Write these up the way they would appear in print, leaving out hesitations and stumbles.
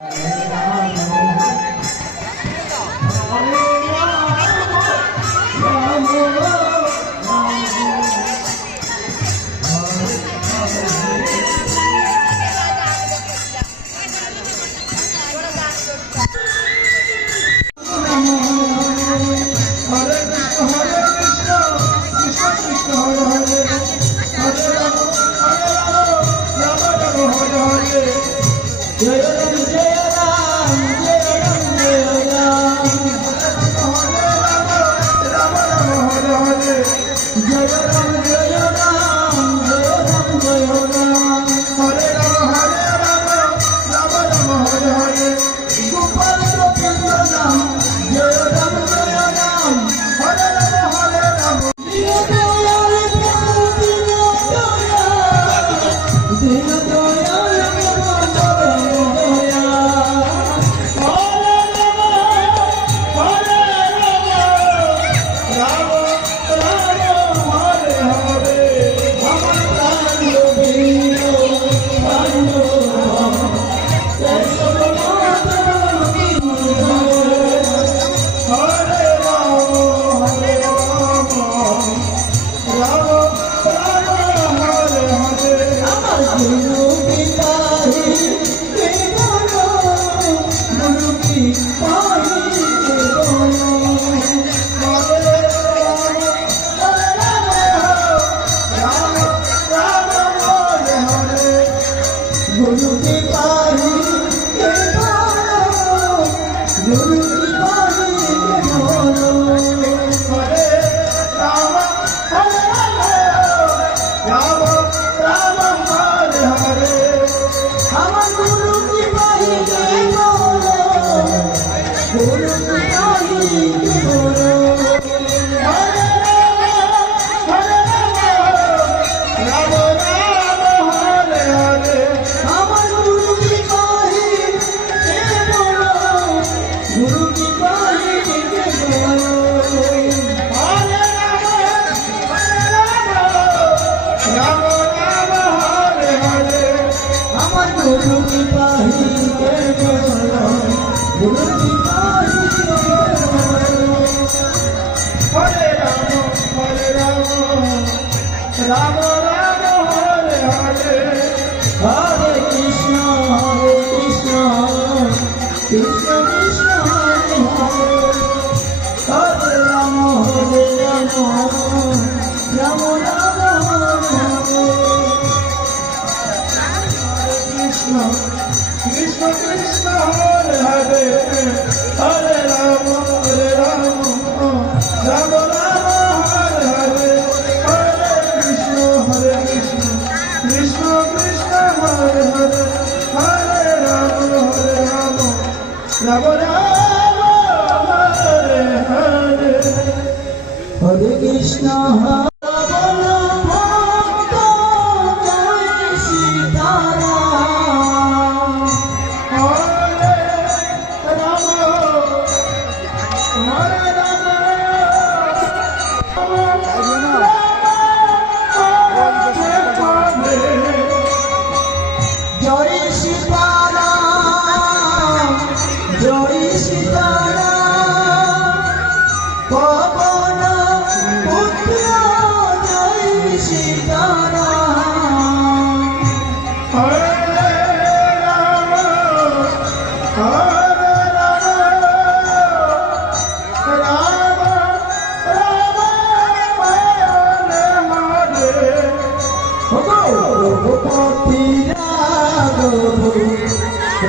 Hare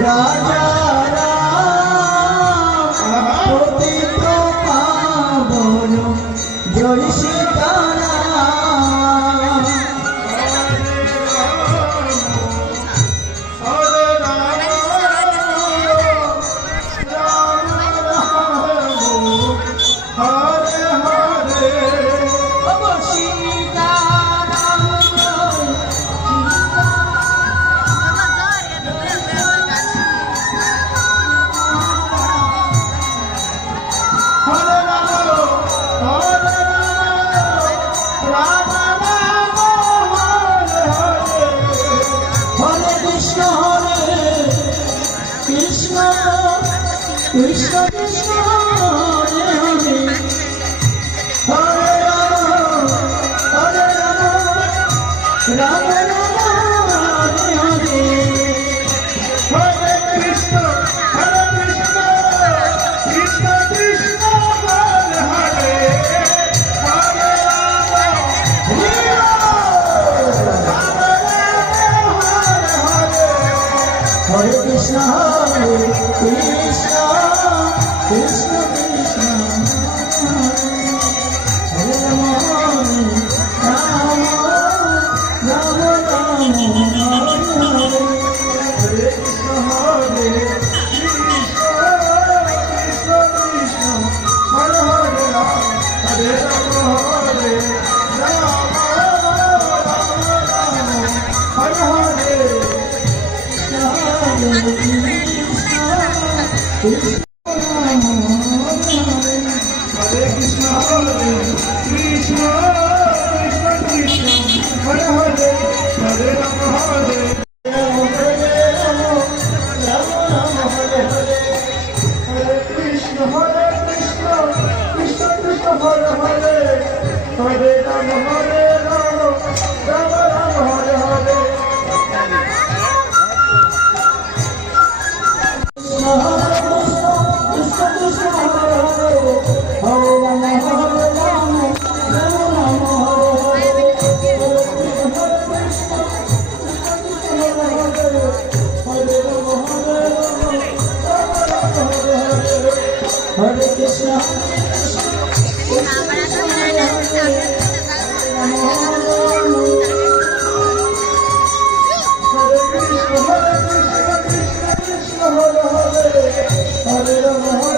Rama Krishna Krishna Hare Hare Hare Ram Ram Ram Hare Hare Hare Krishna Krishna Krishna Hare Hare Hare Ram Hare Krishna Hare Krishna Krishna Krishna Hare Ram Ram Ram Ram Hare Hare Krishna Hare Krishna Krishna Krishna Hare Hare Ram Hare Ram Hare Ram Hare Hare Hare Krishna Hare Krishna Krishna Krishna Hare Hare Hare Ram Hare Hare Krishna Krishna Krishna Hare Hare Hare Ram Ram Ram Hare Hare Hare Krishna Hare Krishna Krishna Krishna Hare Hare Hare Ram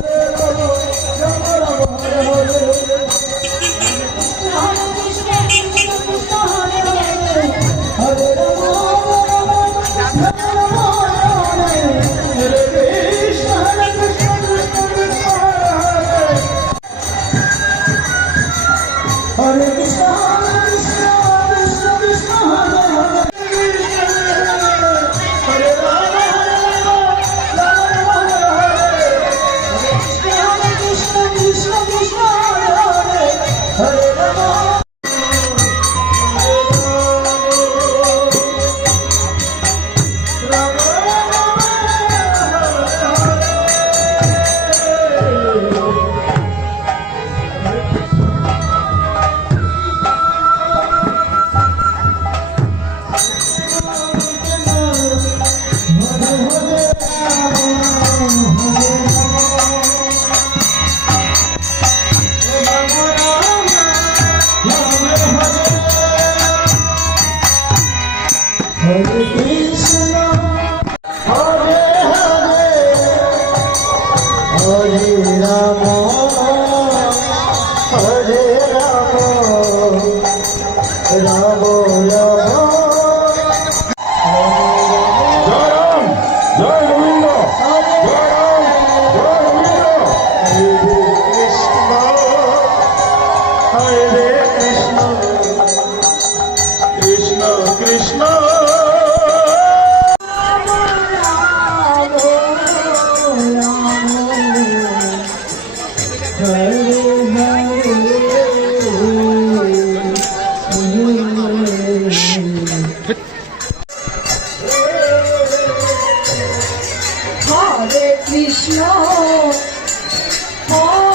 Hare Krishna Krishna Krishna Hare Hare Hare Rama Hare Krishna Hare Hare Hare Rama Hare Rama Rama Rama Jai Ram Jai Govind Jai Ram Jai Govind Hare Krishna Krishna Krishna Hare Krishna Hare